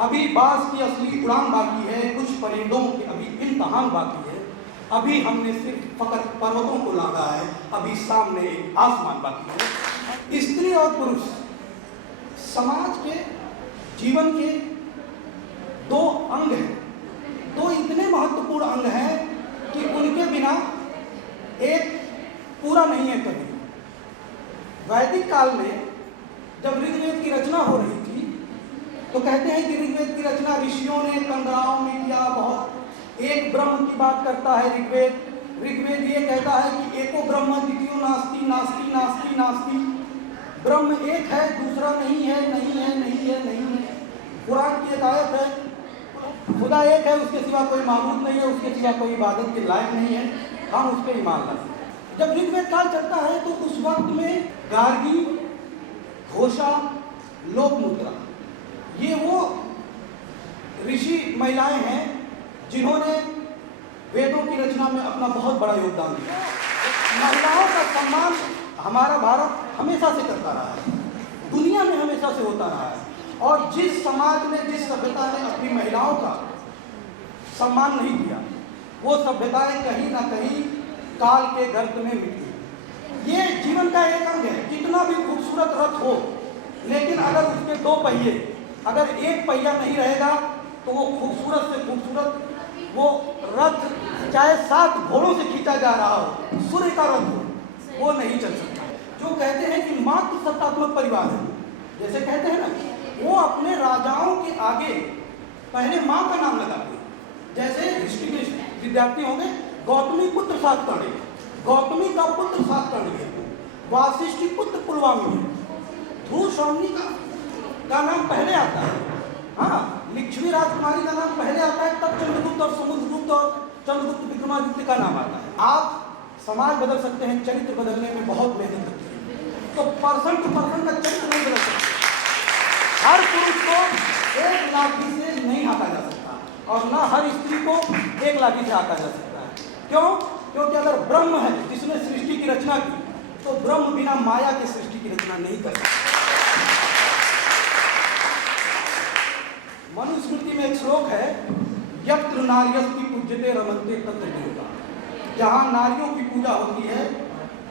अभी बाज की असली उड़ान बाकी है, कुछ परिंदों के अभी इम्तहान बाकी है, अभी हमने सिर्फ फकत पर्वतों को लांघा है, अभी सामने एक आसमान बाकी है। स्त्री और पुरुष समाज के जीवन के दो अंग हैं, दो इतने महत्वपूर्ण अंग हैं कि उनके बिना एक पूरा नहीं है कभी। वैदिक काल में जब ऋग्वेद की रचना हो रही थी तो कहते हैं कि ऋग्वेद की रचना ऋषियों ने कंदराओं में किया। बहुत एक ब्रह्म की बात करता है ऋग्वेद ये कहता है कि एको ब्रह्म द्वितीयो नास्ति नास्ति नास्ति नास्ति, ब्रह्म एक है दूसरा नहीं है नहीं है नहीं है नहीं है। कुरान की एक आयत है, खुदा एक है उसके सिवा कोई माबूद नहीं है, उसके सिवा कोई इबादत के लायक नहीं है, हम उस पर ईमान लाते हैं। जब ऋग्वेद काल चलता है तो उस वक्त में गार्गी, घोषा, लोकमुद्रा ये वो ऋषि महिलाएं हैं जिन्होंने वेदों की रचना में अपना बहुत बड़ा योगदान दिया। महिलाओं का सम्मान हमारा भारत हमेशा से करता रहा है, दुनिया में हमेशा से होता रहा है, और जिस समाज ने, जिस सभ्यता ने अपनी महिलाओं का सम्मान नहीं किया वो सभ्यताएं कहीं ना कहीं काल के गर्त में मिटी। ये जीवन का एक अंग है, कितना भी खूबसूरत रथ हो लेकिन अगर उसके दो पहिए, अगर एक पहिया नहीं रहेगा तो वो खूबसूरत से खूबसूरत वो रथ चाहे 7 घोड़ों से खींचा जा रहा हो, सूर्य का रथ हो, वो नहीं चल सकता। जो कहते हैं कि मातृ सत्तात्मक परिवार है, जैसे कहते हैं ना, वो अपने राजाओं के आगे पहले माँ का नाम लगाते हैं। जैसे हिस्ट्री के विद्यार्थी होंगे, गौतमी पुत्र सातकर्णी, गौतमी का पुत्र सातकर्णी है, वासिष्ठी पुत्र पुलवामी है, ध्रुव शौनी का नाम पहले आता है, हाँ, लिच्छवी राजकुमारी का नाम पहले आता है, तब चंद्रगुप्त और समुद्रगुप्त और चंद्रगुप्त विक्रमादित्य का नाम आता है। आप समाज बदल सकते हैं, चरित्र बदलने में बहुत मेहनत लगती है, तो पर्सन टू पर्सन का चरित्र नहीं बदल सकते। हर पुरुष को एक लाठी से नहीं हाँका जा सकता और ना हर स्त्री को एक लाठी से हाँका जा सकता है। क्यों? क्योंकि अगर ब्रह्म है जिसने सृष्टि की रचना की, तो ब्रह्म बिना माया के सृष्टि की रचना नहीं कर सकता। मनुस्मृति में एक श्लोक है, यत्र नार्यस्ति पूज्यते रमन्ते तत्र देवता। जहाँ नारियों की पूजा होती है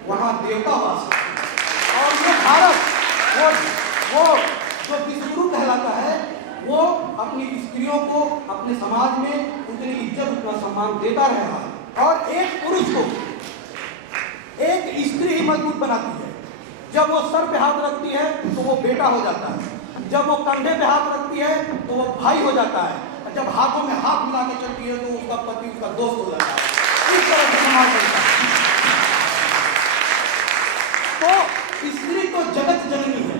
वहाँ देवता वास करते हैं। और ये भारत वो जो विश्वगुरु कहलाता है, वो अपनी स्त्रियों को अपने समाज में उतनी इज्जत, उतना सम्मान देता रहा है। और एक पुरुष को एक स्त्री ही मजबूत बनाती है। जब वो सर पे हाथ रखती है तो वो बेटा हो जाता है, जब वो कंधे पे हाथ रखती है तो वो भाई हो जाता है, और जब हाथों में हाथ मिला के चलती है तो उसका पति उसका दोस्त हो जाता है। इस तरह से समाज बनता है। तो स्त्री तो जगत जननी है,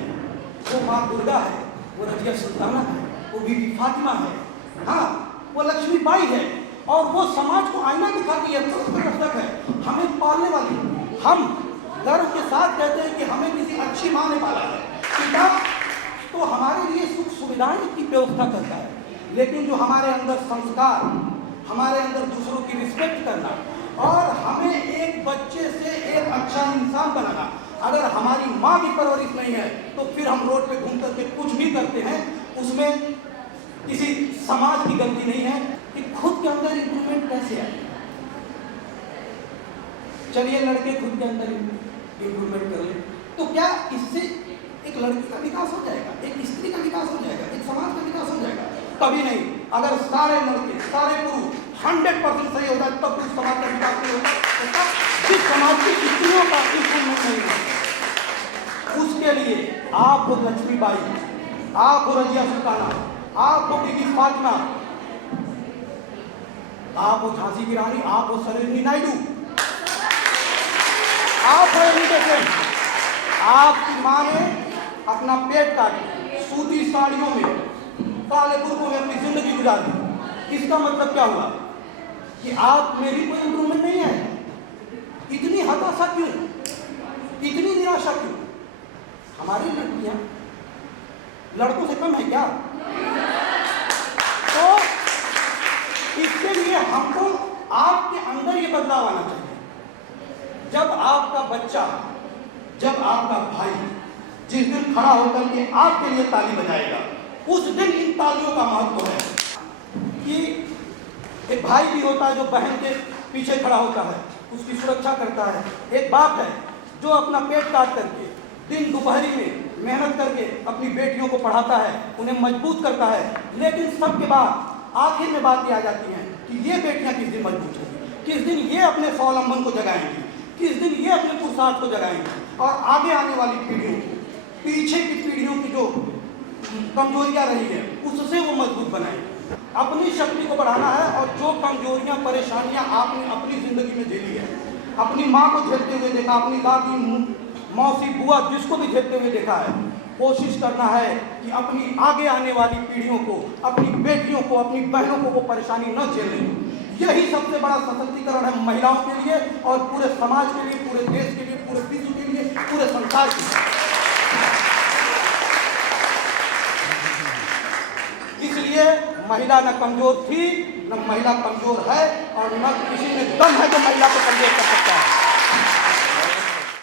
वो माँ दुर्गा है, वो रजिया सुल्ताना है, वो बीबी फातिमा है, हाँ, वो लक्ष्मी बाई है, और वो समाज को आईना दिखाती है, रक्षक है, हमें पालने वाली। हम गर्व के साथ कहते हैं कि हमें किसी अच्छी माँ ने पाला है। पिता तो हमारे लिए सुख सुविधाएं की व्यवस्था करता है, लेकिन जो हमारे अंदर संस्कार, हमारे अंदर दूसरों की रिस्पेक्ट करना और हमें एक बच्चे से एक अच्छा इंसान बनाना, अगर हमारी माँ की परवरिश नहीं है तो फिर हम रोड पे घूम करके कुछ भी करते हैं, उसमें किसी समाज की गलती नहीं है। कि खुद के अंदर इंप्रूवमेंट कैसे आए? चलिए लड़के खुद के अंदर इंप्रूवमेंट कर ले, तो क्या इससे एक लड़की का विकास हो जाएगा, एक स्त्री का विकास हो जाएगा, एक समाज का विकास हो जाएगा? कभी नहीं। अगर सारे लड़के, सारे पुरुष 100% सही हो जाए तब उस समाज का विकास नहीं होता। जिस समाज की स्त्रियों का इंप्रूवमेंट नहीं होता, उसके लिए आप हो लक्ष्मीबाई, आप हो रजिया सुल्ताना, आप हो बीबी फातिमा, आप हो झांसी की रानी, आप हो सरोजिनी नायडू, आप हो एलिजाबेथ। आपकी माँ ने अपना पेट काट सूती साड़ियों में, काले बुर्कों में अपनी जिंदगी गुजार दी। इसका मतलब क्या हुआ कि आप मेरी कोई इंप्रूवमेंट नहीं है। इतनी हताशा क्यों, इतनी निराशा क्यों? हमारी लड़कियां लड़कों से कम है क्या? तो इसके लिए हमको आपके अंदर ये बदलाव आना चाहिए। जब आपका बच्चा, जब आपका भाई जिस दिन खड़ा होकर के आपके लिए ताली बजाएगा, उस दिन इन तालियों का महत्व है कि एक भाई भी होता है जो बहन के पीछे खड़ा होता है, उसकी सुरक्षा करता है। एक बाप है जो अपना पेट काट करके दिन दोपहरी में मेहनत करके अपनी बेटियों को पढ़ाता है, उन्हें मजबूत करता है। लेकिन सबके बाद आखिर में बात ये आ जाती है कि ये बेटियां किस दिन मजबूत होंगी, किस दिन ये अपने स्वावलंबन को जगाएंगी, किस दिन ये अपने पुरुषार्थ को जगाएंगी और आगे आने वाली पीढ़ियों को, पीछे की पीढ़ियों की जो कमजोरियां रही है उससे वो मजबूत बनाएंगे। अपनी शक्ति को बढ़ाना है और जो कमजोरियां परेशानियां आपने अपनी जिंदगी में झेली है, अपनी माँ को झेलते हुए देखा, अपनी दादी मौसी बुआ जिसको भी झेलते हुए देखा है, कोशिश करना है कि अपनी आगे आने वाली पीढ़ियों को, अपनी बेटियों को, अपनी बहनों को वो परेशानी न झेलने दो। यही सबसे बड़ा सशक्तिकरण है महिलाओं के लिए और पूरे समाज के लिए, पूरे देश के लिए, पूरे विश्व के लिए, पूरे संसार के लिए। इसलिए महिला न कमजोर थी, न महिला कमजोर है और न किसी में दम है जो महिला को कमजोर